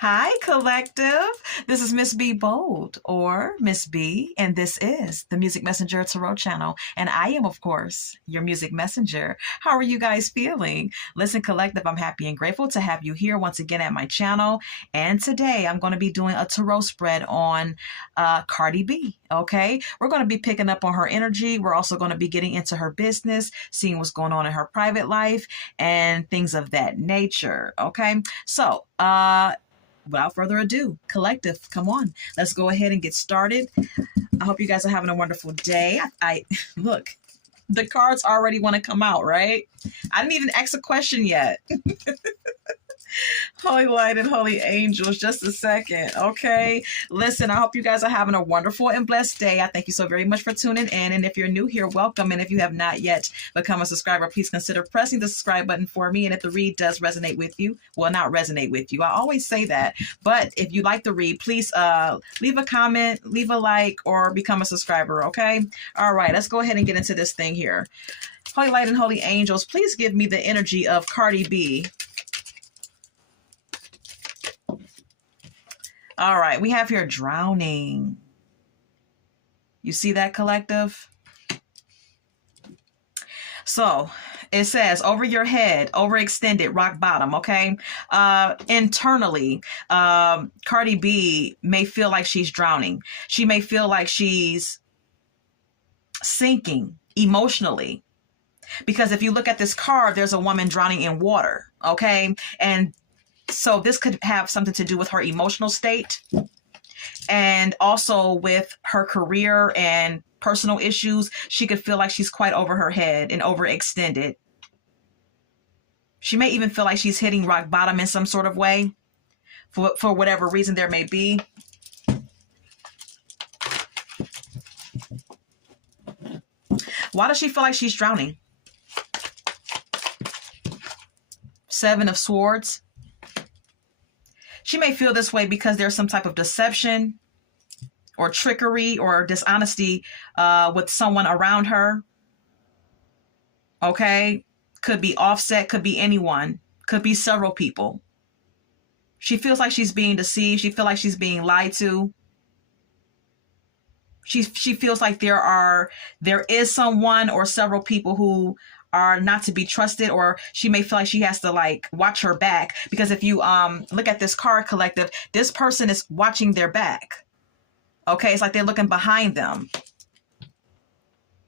Hi, collective. This is Miss B Bold or Miss B, and this is the Music Messenger Tarot channel. And I am, of course, your music messenger. How are you guys feeling? Listen, collective, I'm happy and grateful to have you here once again at my channel. And today I'm going to be doing a tarot spread on Cardi B. Okay, we're going to be picking up on her energy. We're also going to be getting into her business, seeing what's going on in her private life, and things of that nature. Okay, so without further ado, collective, come on, let's go ahead and get started. I hope you guys are having a wonderful day. I look, the cards already want to come out, right? I didn't even ask a question yet. Holy light and holy angels, just a second. Okay, listen, I hope you guys are having a wonderful and blessed day. I thank you so very much for tuning in, and if you're new here, welcome. And if you have not yet become a subscriber, please consider pressing the subscribe button for me. And if the read does resonate with you, well, not resonate with you, I always say that, but if you like the read, please leave a comment, leave a like, or become a subscriber. Okay, all right, let's go ahead and get into this thing here. Holy light and holy angels, please give me the energy of Cardi B. All right, we have here drowning. You see that, collective? So it says over your head, overextended, rock bottom, okay? Internally, Cardi B may feel like she's drowning. She may feel like she's sinking emotionally. Because if you look at this card, there's a woman drowning in water, okay? And so this could have something to do with her emotional state and also with her career and personal issues. She could feel like she's quite over her head and overextended. She may even feel like she's hitting rock bottom in some sort of way for whatever reason there may be. Why does she feel like she's drowning? Seven of Swords. She may feel this way because there's some type of deception or trickery or dishonesty with someone around her. Okay? Could be Offset, could be anyone, could be several people. She feels like she's being deceived. She feels like she's being lied to. She feels like there is someone or several people who are not to be trusted, or she may feel like she has to like watch her back, because if you look at this card, collective, this person is watching their back. Okay, it's like they're looking behind them.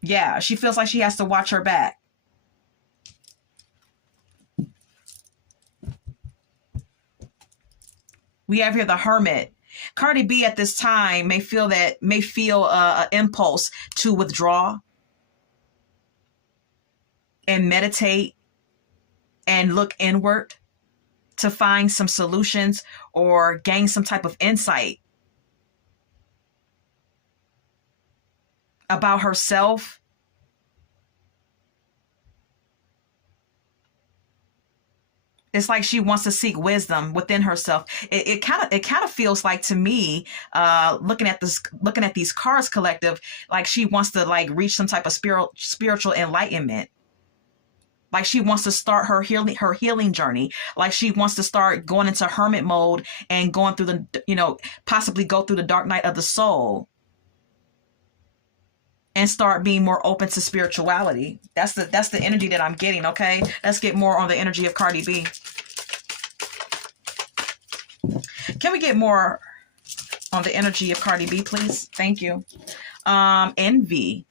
Yeah, she feels like she has to watch her back. We have here the Hermit. Cardi B at this time may feel an impulse to withdraw and meditate and look inward to find some solutions or gain some type of insight about herself. It's like she wants to seek wisdom within herself. It kind of feels like to me, looking at these cards, collective, like she wants to like reach some type of spiritual enlightenment. Like she wants to start her healing journey. Like she wants to start going into hermit mode and going through possibly go through the dark night of the soul and start being more open to spirituality. That's the energy that I'm getting. Okay, let's get more on the energy of Cardi B. Can we get more on the energy of Cardi B, please? Thank you. Envy.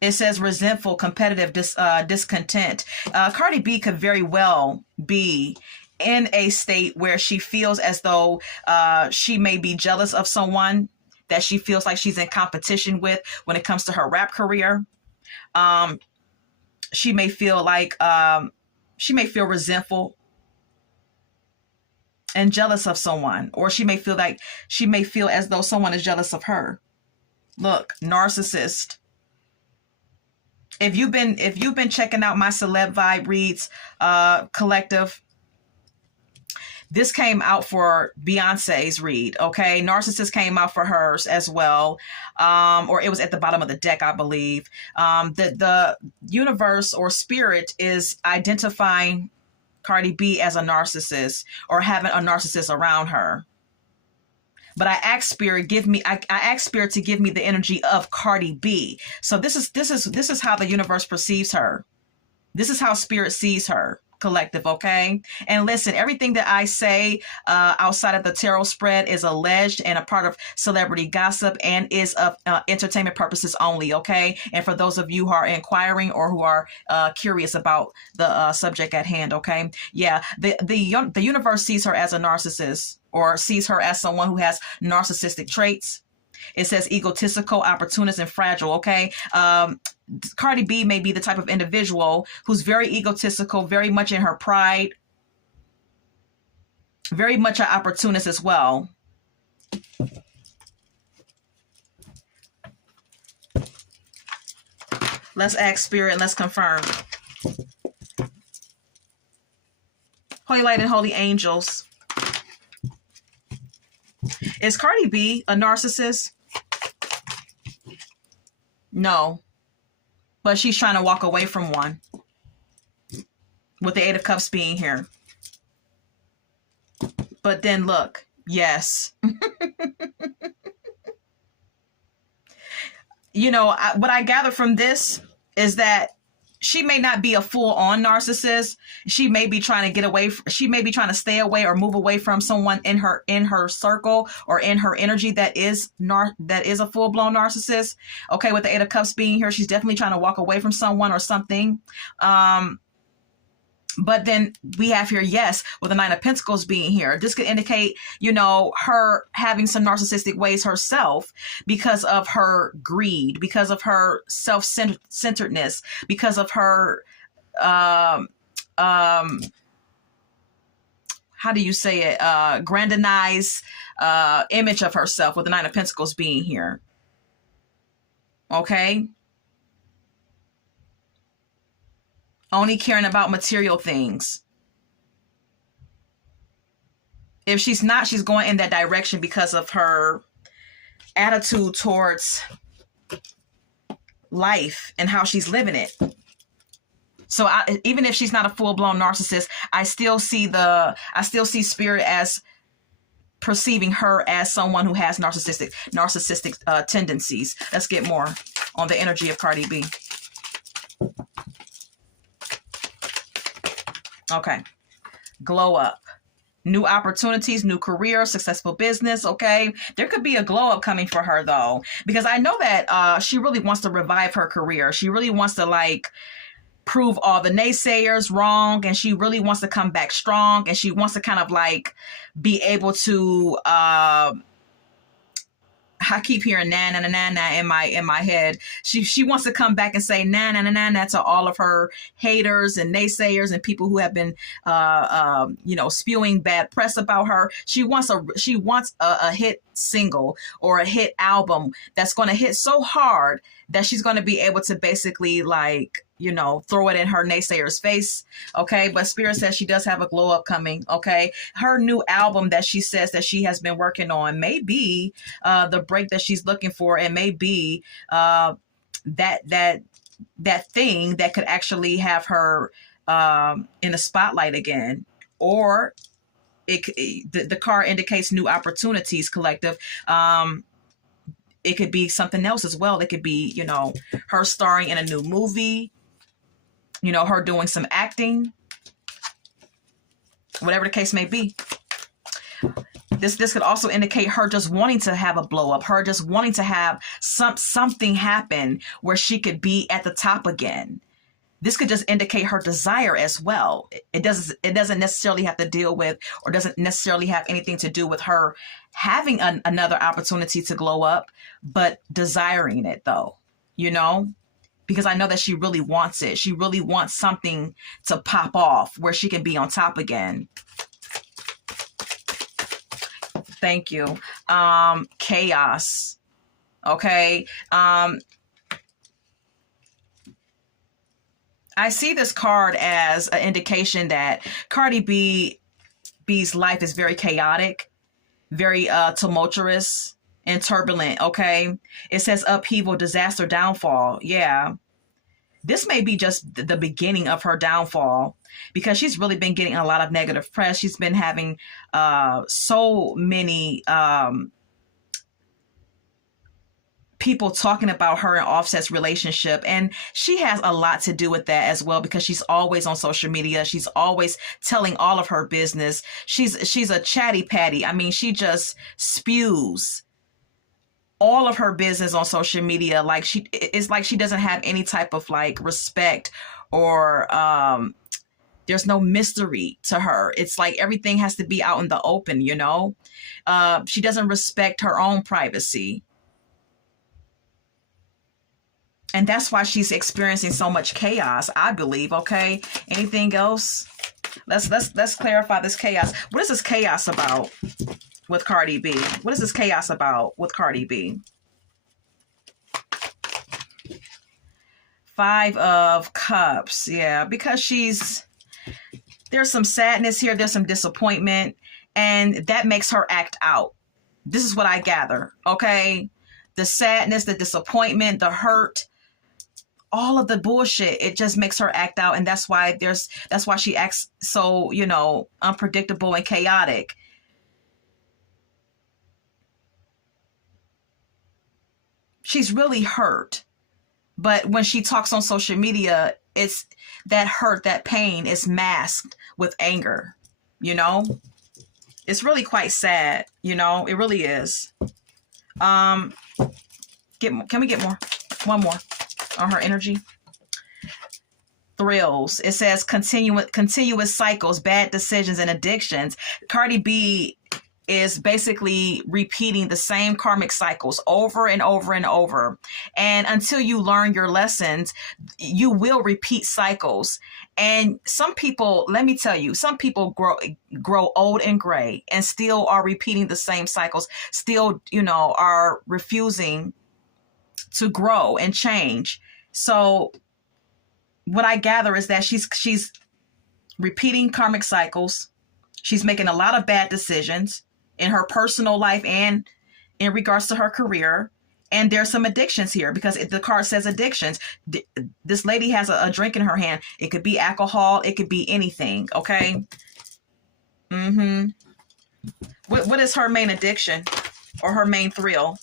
It says resentful, competitive, discontent. Cardi B could very well be in a state where she feels as though she may be jealous of someone that she feels like she's in competition with when it comes to her rap career. She may feel like she may feel resentful and jealous of someone, or she may feel as though someone is jealous of her. Look, narcissist. If you've been checking out my Celeb Vibe reads, collective, this came out for Beyonce's read. Okay, narcissist came out for hers as well, or it was at the bottom of the deck, I believe. The universe or spirit is identifying Cardi B as a narcissist or having a narcissist around her. But I asked Spirit, I asked Spirit to give me the energy of Cardi B. So this is how the universe perceives her. This is how Spirit sees her, collective, okay? And listen, everything that I say outside of the tarot spread is alleged and a part of celebrity gossip and is of entertainment purposes only, okay? And for those of you who are inquiring or who are curious about the subject at hand, okay? Yeah, the universe sees her as a narcissist or sees her as someone who has narcissistic traits. It says egotistical, opportunist, and fragile, okay? Cardi B may be the type of individual who's very egotistical, very much in her pride, very much an opportunist as well. Let's ask Spirit and let's confirm. Holy Light and Holy Angels. Is Cardi B a narcissist? No. But she's trying to walk away from one. With the Eight of Cups being here. But then look, yes. You know, what I gather from this is that she may not be a full-on narcissist. She may be trying to get away. She may be trying to stay away or move away from someone in her circle or in her energy that is a full-blown narcissist. Okay, with the Eight of Cups being here, she's definitely trying to walk away from someone or something. But then we have here, yes, with the Nine of Pentacles being here. This could indicate, you know, her having some narcissistic ways herself because of her greed, because of her self-centeredness, because of her, how do you say it, grandinized image of herself with the Nine of Pentacles being here. Okay? Only caring about material things. If she's not, she's going in that direction because of her attitude towards life and how she's living it. So even if she's not a full-blown narcissist, I still see Spirit as perceiving her as someone who has narcissistic tendencies. Let's get more on the energy of Cardi B. Okay. Glow up. New opportunities, new career, successful business, okay? There could be a glow up coming for her, though, because I know that she really wants to revive her career. She really wants to, like, prove all the naysayers wrong, and she really wants to come back strong, and she wants to kind of, like, be able to... I keep hearing na na na na na in my head. She wants to come back and say na na na na na to all of her haters and naysayers and people who have been spewing bad press about her. She wants a hit single or a hit album that's going to hit so hard that she's going to be able to basically, like, you know, throw it in her naysayer's face. Okay. But Spirit says she does have a glow up coming. Okay. Her new album that she says that she has been working on may be the break that she's looking for. It may be that thing that could actually have her in the spotlight again. Or the card indicates new opportunities, collective. It could be something else as well. It could be, you know, her starring in a new movie, you know, her doing some acting, whatever the case may be. This could also indicate her just wanting to have a blow up, her just wanting to have something happen where she could be at the top again. This could just indicate her desire as well. It doesn't necessarily have to deal with, or doesn't necessarily have anything to do with her having another opportunity to glow up, but desiring it, though, you know, because I know that she really wants it. She really wants something to pop off where she can be on top again. Thank you. Chaos. Okay. I see this card as an indication that Cardi B's life is very chaotic, very tumultuous and turbulent, okay? It says upheaval, disaster, downfall. Yeah. this may be just the beginning of her downfall, because she's really been getting a lot of negative press. She's been having so many people talking about her and Offset's relationship, and she has a lot to do with that as well, because she's always on social media. She's always telling all of her business. She's a chatty patty. I mean, she just spews all of her business on social media. Like, it's like she doesn't have any type of like respect, or there's no mystery to her. It's like everything has to be out in the open, you know? She doesn't respect her own privacy. And that's why she's experiencing so much chaos, I believe. Okay. Anything else? Let's clarify this chaos. What is this chaos about with Cardi B? What is this chaos about with Cardi B? 5 of Cups. Yeah, because there's some sadness here. There's some disappointment, and that makes her act out. This is what I gather. Okay. The sadness, the disappointment, the hurt, all of the bullshit, it just makes her act out. And that's why she acts so, unpredictable and chaotic. She's really hurt. But when she talks on social media, it's that hurt, that pain is masked with anger, It's really quite sad, it really is. Can we get more? One more on her energy. Thrills. It says continuous cycles, bad decisions, and addictions. Cardi B is basically repeating the same karmic cycles over and over and over. And until you learn your lessons, you will repeat cycles. And some people, let me tell you, some people grow old and gray and still are repeating the same cycles, still, are refusing to grow and change. So what I gather is that she's repeating karmic cycles. She's making a lot of bad decisions in her personal life and in regards to her career. And there's some addictions here, because the card says addictions. This lady has a drink in her hand. It could be alcohol. It could be anything. Okay. What is her main addiction or her main thrill?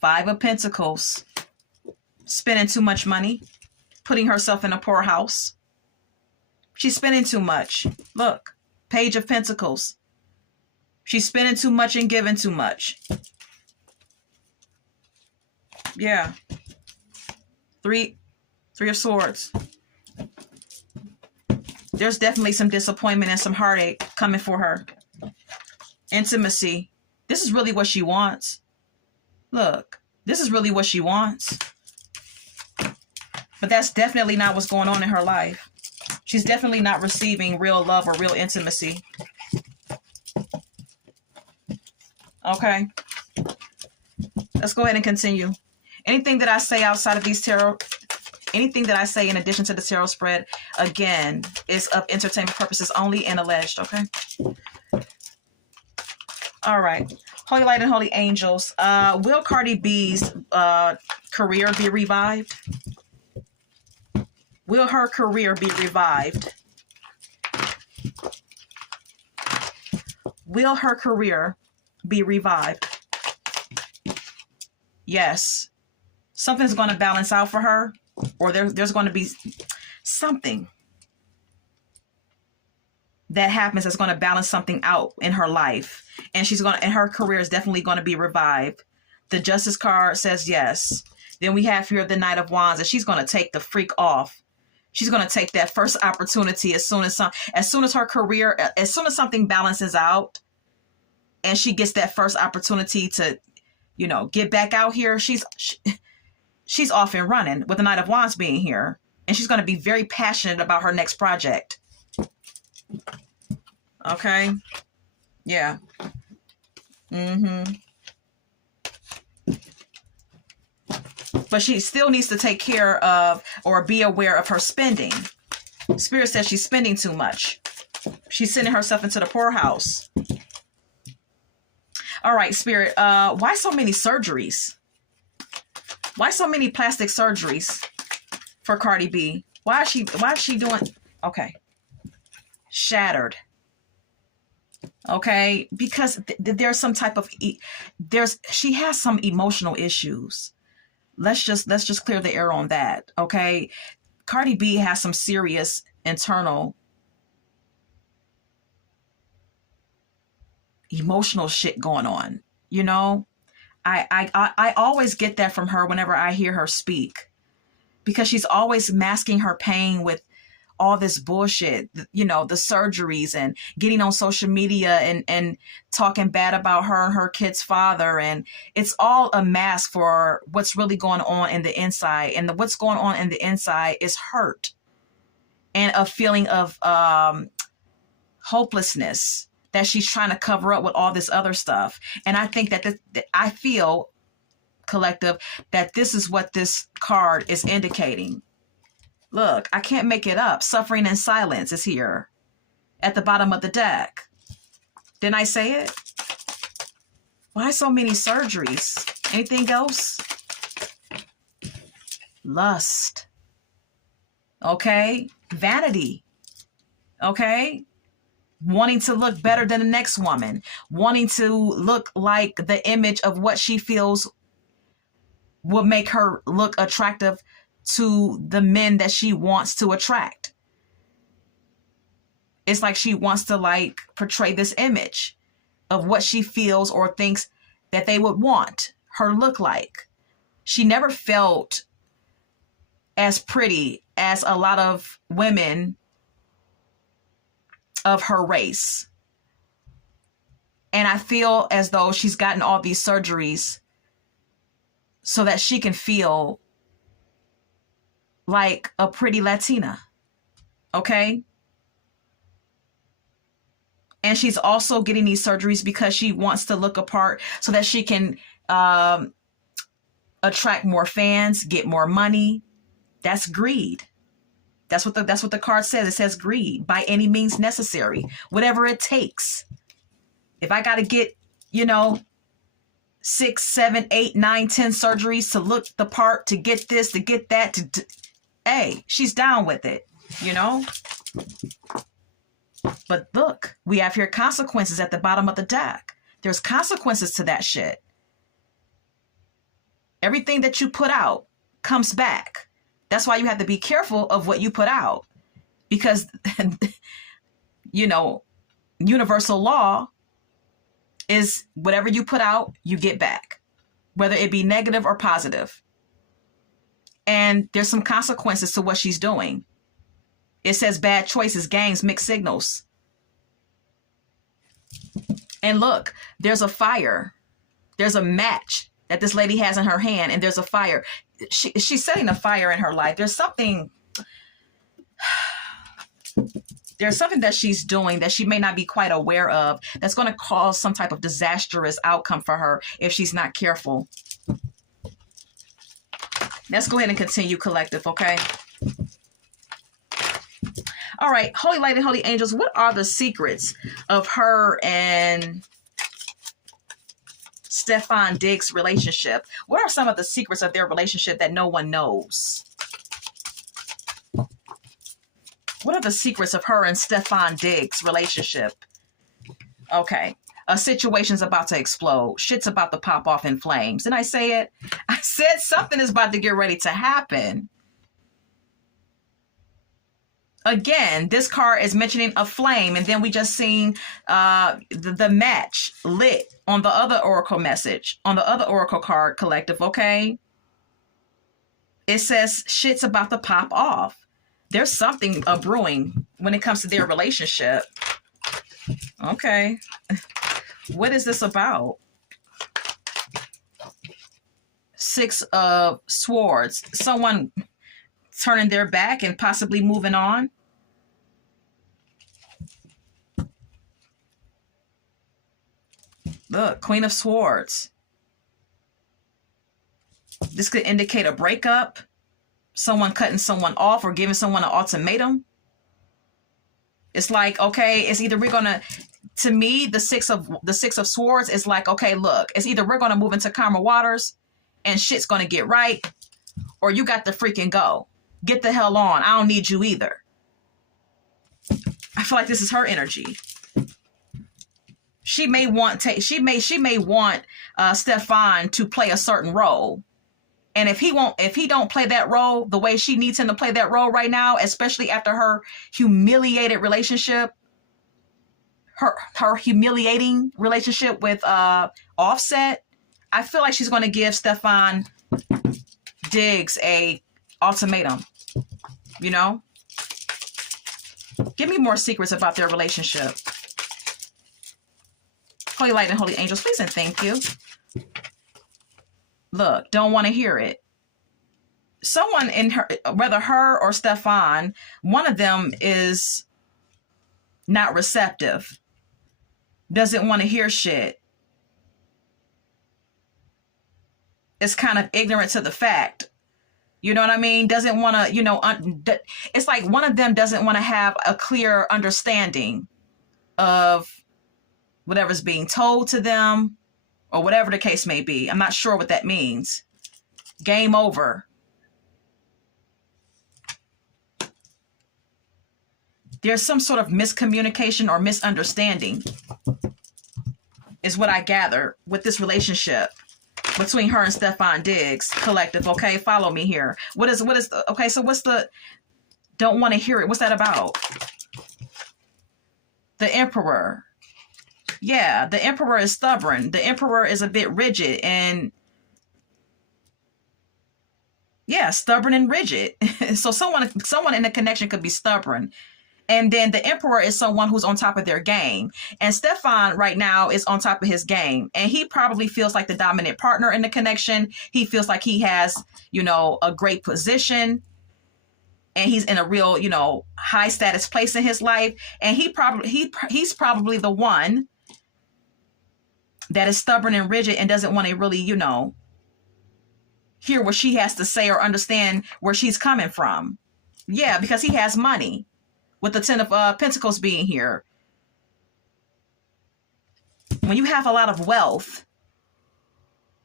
5 of Pentacles. Spending too much money. Putting herself in a poorhouse. She's spending too much. Look. Page of Pentacles. She's spending too much and giving too much. Yeah. 3 of Swords. There's definitely some disappointment and some heartache coming for her. Intimacy. This is really what she wants. Look, this is really what she wants. But that's definitely not what's going on in her life. She's definitely not receiving real love or real intimacy. Okay. Let's go ahead and continue. Anything that I say outside of these tarot, anything that I say in addition to the tarot spread, again, is of entertainment purposes only and alleged, okay? All right. Holy Light and Holy Angels. Will Cardi B's career be revived? Will her career be revived? Will her career be revived? Yes. Something's going to balance out for her, or there's going to be something that happens that's going to balance something out in her life. And her career is definitely going to be revived. The Justice card says yes. Then we have here the Knight of Wands, and she's going to take the freak off. She's going to take that first opportunity as soon as her career, as soon as something balances out and she gets that first opportunity to, get back out here. She's off and running with the Knight of Wands being here, and she's going to be very passionate about her next project. Okay. Yeah. But she still needs to take care of or be aware of her spending. Spirit says she's spending too much. She's sending herself into the poorhouse. All right, Spirit. Why so many surgeries? Why so many plastic surgeries for Cardi B? Why is she doing? Okay. Shattered. Okay, because there's some type of she has some emotional issues. Let's just clear the air on that. Okay, Cardi B has some serious internal emotional shit going on. You know, I always get that from her whenever I hear her speak, because she's always masking her pain with all this bullshit, you know, the surgeries and getting on social media and talking bad about her and her kid's father. And it's all a mask for what's really going on in the inside. And what's going on in the inside is hurt and a feeling of hopelessness that she's trying to cover up with all this other stuff. And I think that I feel, collective, that this is what this card is indicating. Look, I can't make it up. Suffering in silence is here at the bottom of the deck. Didn't I say it? Why so many surgeries? Anything else? Lust. Okay? Vanity. Okay? Wanting to look better than the next woman. Wanting to look like the image of what she feels will make her look attractive to the men that she wants to attract. It's like she wants to like portray this image of what she feels or thinks that they would want her look like. She never felt as pretty as a lot of women of her race. And I feel as though she's gotten all these surgeries so that she can feel like a pretty Latina. Okay? And she's also getting these surgeries because she wants to look apart so that she can attract more fans, get more money. That's greed. That's what the card says. It says greed by any means necessary, whatever it takes. If I got to get, 6, 7, 8, 9, 10 surgeries to look the part, to get this, to get that, hey, she's down with it, But look, we have here consequences at the bottom of the deck. There's consequences to that shit. Everything that you put out comes back. That's why you have to be careful of what you put out. Because, universal law is whatever you put out, you get back, whether it be negative or positive. And there's some consequences to what she's doing. It says bad choices, gangs, mixed signals. And look, there's a fire. There's a match that this lady has in her hand, and there's a fire. She's setting a fire in her life. There's something that she's doing that she may not be quite aware of that's going to cause some type of disastrous outcome for her if she's not careful. Let's go ahead and continue, collective, okay? All right, holy light and holy angels, what are the secrets of her and Stefan Diggs' relationship? What are some of the secrets of their relationship that no one knows? What are the secrets of her and Stefan Diggs' relationship? Okay. A situation's about to explode. Shit's about to pop off in flames. Didn't I say it? I said something is about to get ready to happen. Again, this card is mentioning a flame, and then we just seen the match lit on the other oracle message, on the other oracle card, collective, okay? It says shit's about to pop off. There's something brewing when it comes to their relationship. Okay. What is this about? 6 of Swords. Someone turning their back and possibly moving on. Look, Queen of Swords. This could indicate a breakup. Someone cutting someone off or giving someone an ultimatum. It's like, okay, it's either we're gonna, to me, the six of Swords is like, okay, look, it's either we're gonna move into calmer waters and shit's going to get right, or you got to freaking go. Get the hell on. I don't need you either. I feel like this is her energy. She may want Stefan to play a certain role. And if he don't play that role the way she needs him to play that role right now, especially after her humiliated relationship, her humiliating relationship with Offset, I feel like she's going to give Stefan Diggs a ultimatum. You know? Give me more secrets about their relationship. Holy light and holy angels, please and thank you. Look, don't want to hear it. Someone in her, whether her or Stefan, one of them is not receptive. Doesn't want to hear shit. Is kind of ignorant to the fact. You know what I mean? Doesn't want to, you know, it's like one of them doesn't want to have a clear understanding of whatever's being told to them or whatever the case may be. I'm not sure what that means. Game over. There's some sort of miscommunication or misunderstanding is what I gather with this relationship between her and Stefan Diggs collective. Okay, follow me here. What is okay, so what's the don't want to hear it? What's that about? The Emperor. Yeah, the Emperor is stubborn. The Emperor is a bit rigid and yeah, stubborn and rigid. So someone in the connection could be stubborn. And then the Emperor is someone who's on top of their game. And Stefan right now is on top of his game. And he probably feels like the dominant partner in the connection. He feels like he has, you know, a great position. And he's in a real, you know, high status place in his life. And he's probably the one that is stubborn and rigid and doesn't want to really, you know, hear what she has to say or understand where she's coming from. Yeah, because he has money. With the Ten of Pentacles being here. When you have a lot of wealth,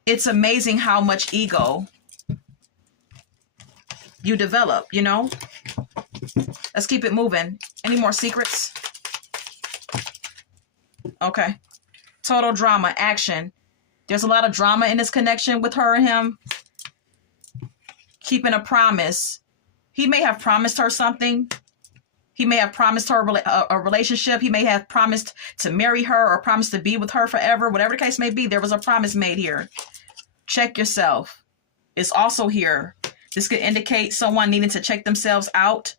it's amazing how much ego you develop, you know? Let's keep it moving. Any more secrets? Okay. Total drama, action. There's a lot of drama in this connection with her and him. Keeping a promise. He may have promised her something. He may have promised her a relationship. He may have promised to marry her or promised to be with her forever. Whatever the case may be, there was a promise made here. Check yourself. It's also here. This could indicate someone needing to check themselves out,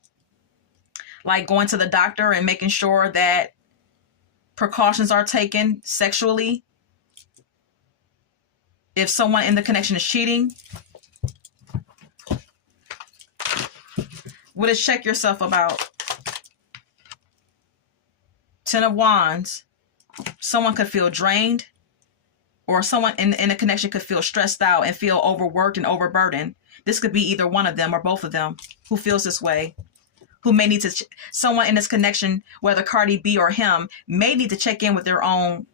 like going to the doctor and making sure that precautions are taken sexually. If someone in the connection is cheating. What is check yourself about? Ten of Wands. Someone could feel drained, or someone in a connection could feel stressed out and feel overworked and overburdened. This could be either one of them or both of them who feels this way, who may need to, someone in this connection, whether Cardi B or him, may need to check in with their own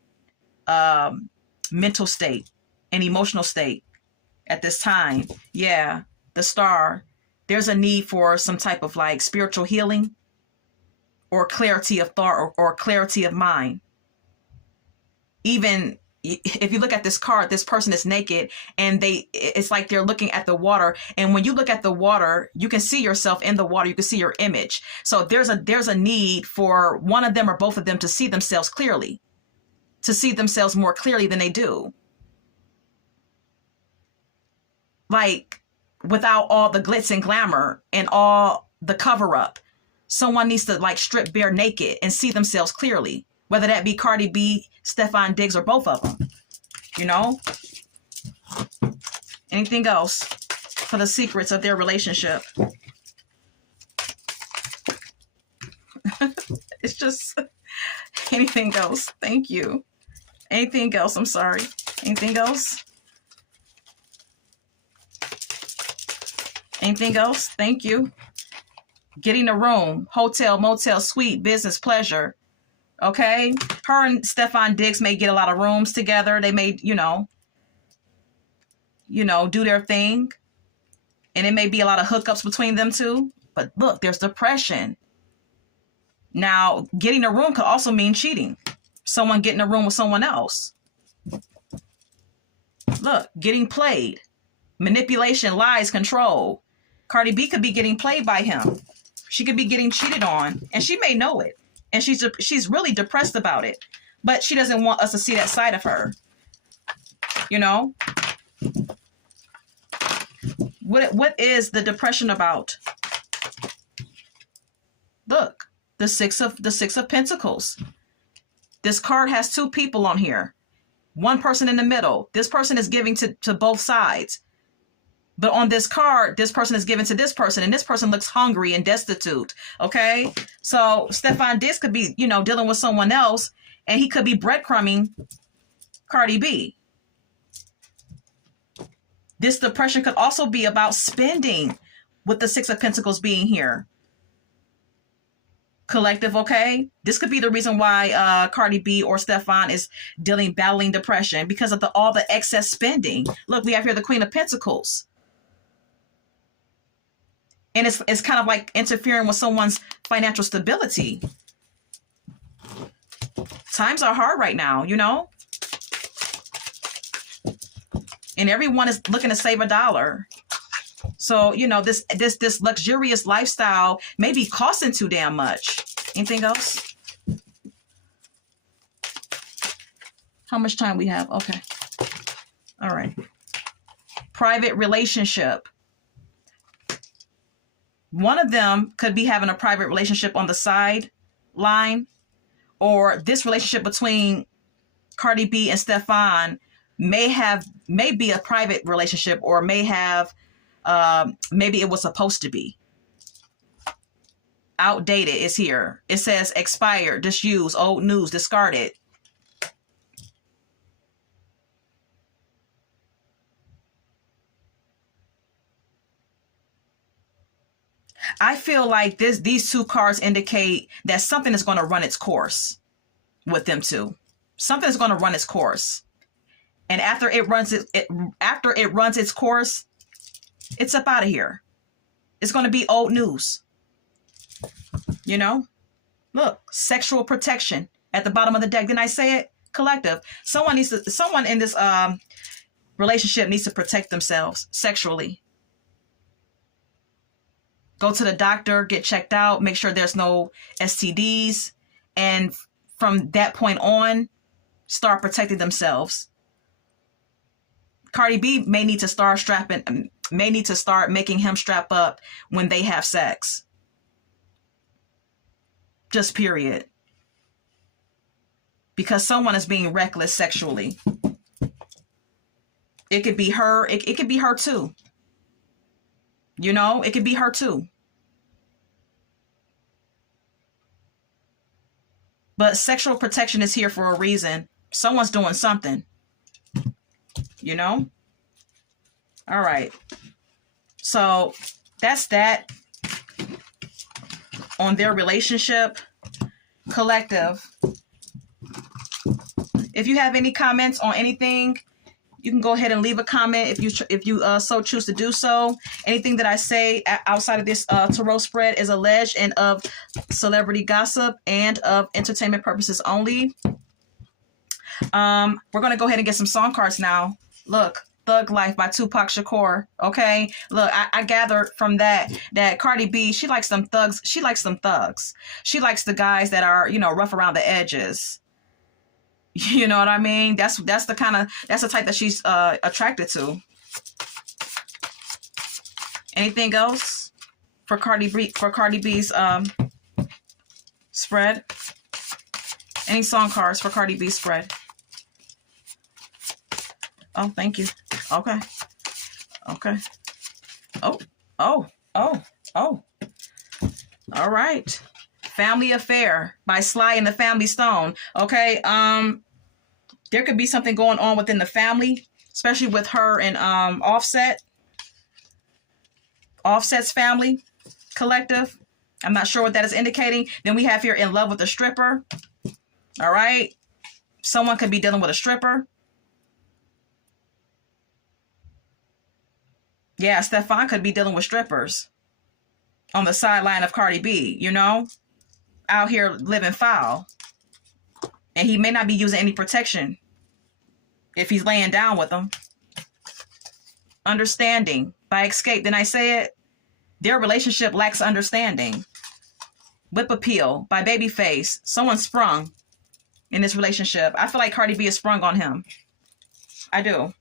mental state and emotional state at this time. Yeah, the Star. There's a need for some type of like spiritual healing, or clarity of thought, or clarity of mind. Even if you look at this card, this person is naked and it's like they're looking at the water. And when you look at the water, you can see yourself in the water. You can see your image. So there's a need for one of them or both of them to see themselves clearly, to see themselves more clearly than they do. Like without all the glitz and glamour and all the cover up. Someone needs to like strip bare naked and see themselves clearly, whether that be Cardi B, Stefan Diggs, or both of them. You know? Anything else for the secrets of their relationship? It's just anything else. Thank you. Anything else? I'm sorry. Anything else? Anything else? Thank you. Getting a room, hotel, motel, suite, business, pleasure. Okay. Her and Stefan Diggs may get a lot of rooms together. They may, you know, do their thing. And it may be a lot of hookups between them two. But look, there's depression. Now, getting a room could also mean cheating. Someone getting a room with someone else. Look, getting played. Manipulation, lies, control. Cardi B could be getting played by him. She could be getting cheated on, and she may know it. And she's really depressed about it. But she doesn't want us to see that side of her. What is the depression about? Look, the six of Pentacles. This card has two people on here. One person in the middle. This person is giving to both sides. But on this card, this person is giving to this person, and this person looks hungry and destitute. Okay? So Stefan Diggs could be, dealing with someone else, and he could be breadcrumbing Cardi B. This depression could also be about spending, with the Six of Pentacles being here. Collective, okay? This could be the reason why Cardi B or Stefan is battling depression, because of all the excess spending. Look, we have here the Queen of Pentacles. And it's kind of like interfering with someone's financial stability. Times are hard right now, And everyone is looking to save a dollar. So, this luxurious lifestyle may be costing too damn much. Anything else? How much time we have? Okay. All right. Private relationship. One of them could be having a private relationship on the sideline, or this relationship between Cardi B and Stefan may be a private relationship, or may have maybe it was supposed to be. Outdated is here. It says expired, disused, old news, discarded. I feel like these two cards indicate that something is going to run its course with them two. Something is going to run its course. And after it runs its course, it's up out of here. It's going to be old news. Look, sexual protection at the bottom of the deck. Didn't I say it? Collective. Someone in this relationship needs to protect themselves sexually. Go to the doctor, get checked out, make sure there's no STDs, and from that point on, start protecting themselves. Cardi B may need to start making him strap up when they have sex. Just period. Because someone is being reckless sexually. It could be her. It could be her too. It could be her too. But sexual protection is here for a reason. Someone's doing something. All right. So that's that on their relationship. Collective. If you have any comments on anything, you can go ahead and leave a comment if you so choose to do so. Anything that I say outside of this tarot spread is alleged and of celebrity gossip and of entertainment purposes only. We're going to go ahead and get some song cards now. Look, Thug Life by Tupac Shakur. Okay. Look, I gathered from that Cardi B, she likes them thugs. She likes them thugs. She likes the guys that are, rough around the edges. You know what I mean? That's the type that she's attracted to. Anything else for Cardi B's spread? Any song cards for Cardi B's spread? Oh, thank you. Okay. Oh. All right. Family Affair by Sly and the Family Stone. Okay. There could be something going on within the family, especially with her and Offset's family collective. I'm not sure what that is indicating. Then we have here In Love with a Stripper. All right. Someone could be dealing with a stripper. Yeah, Stefan could be dealing with strippers on the sideline of Cardi B, you know, out here living foul. And he may not be using any protection if he's laying down with them. Understanding. By escape, didn't I say it? Their relationship lacks understanding. Whip appeal by Babyface. Someone sprung in this relationship. I feel like Cardi B is sprung on him. I do.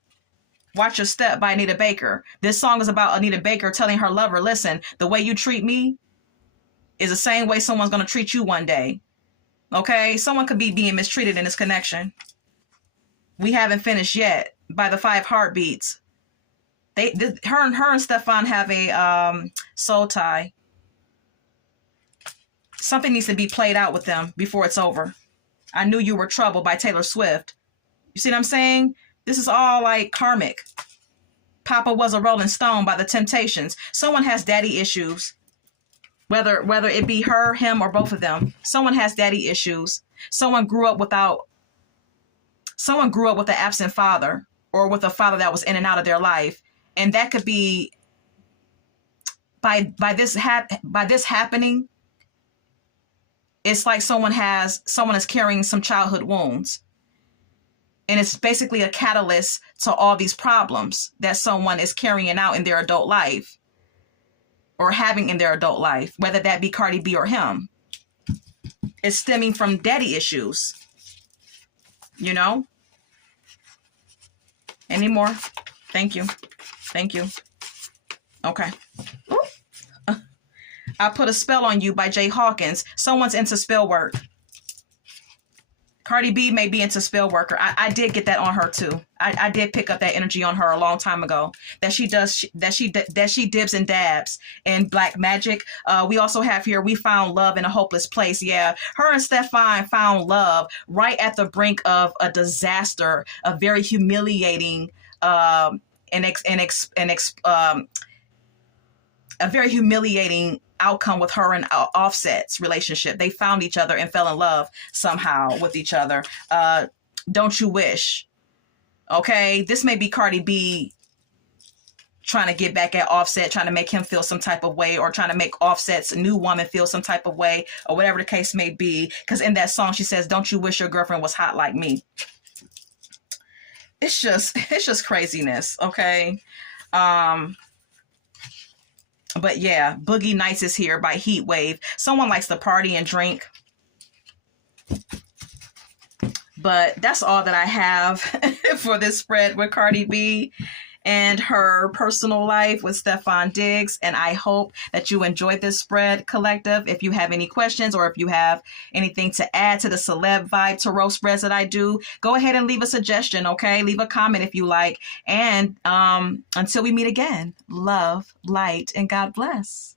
Watch Your Step by Anita Baker. This song is about Anita Baker telling her lover, listen, the way you treat me is the same way someone's going to treat you one day. Okay? Someone could be being mistreated in this connection. We Haven't Finished Yet by the Five Heartbeats. Her and Stefan have a soul tie. Something needs to be played out with them before it's over. I Knew You Were Trouble by Taylor Swift. You see what I'm saying? This is all like karmic. Papa Was a Rolling Stone by The Temptations. Someone has daddy issues. Whether it be her, him, or both of them. Someone has daddy issues. Someone grew up with an absent father, or with a father that was in and out of their life. And that could be by this happening. It's like someone is carrying some childhood wounds. And it's basically a catalyst to all these problems that someone is carrying out in their adult life or having in their adult life, whether that be Cardi B or him. It's stemming from daddy issues. You know? Any more? Thank you. Thank you. Okay. I Put a Spell on You by Jay Hawkins. Someone's into spell work. Cardi B may be into spell worker. I did get that on her too. I did pick up that energy on her a long time ago. That she dibs and dabs in black magic. We also have here, we found love in a hopeless place. Yeah, her and Stefan found love right at the brink of a disaster, a very humiliating, a very humiliating outcome with her and Offset's relationship. They found each other and fell in love somehow with each other. Don't You Wish? Okay, this may be Cardi B trying to get back at Offset, trying to make him feel some type of way, or trying to make Offset's new woman feel some type of way, or whatever the case may be. Because in that song she says, "Don't you wish your girlfriend was hot like me?" It's just craziness. Okay. But yeah, Boogie Nights is here by Heat Wave. Someone likes to party and drink. But that's all that I have for this spread with Cardi B and her personal life with Stefan Diggs. And I hope that you enjoyed this spread, collective. If you have any questions, or if you have anything to add to the Celeb Vibe Tarot spreads that I do, go ahead and leave a suggestion, okay? Leave a comment if you like. And until we meet again, love, light, and God bless.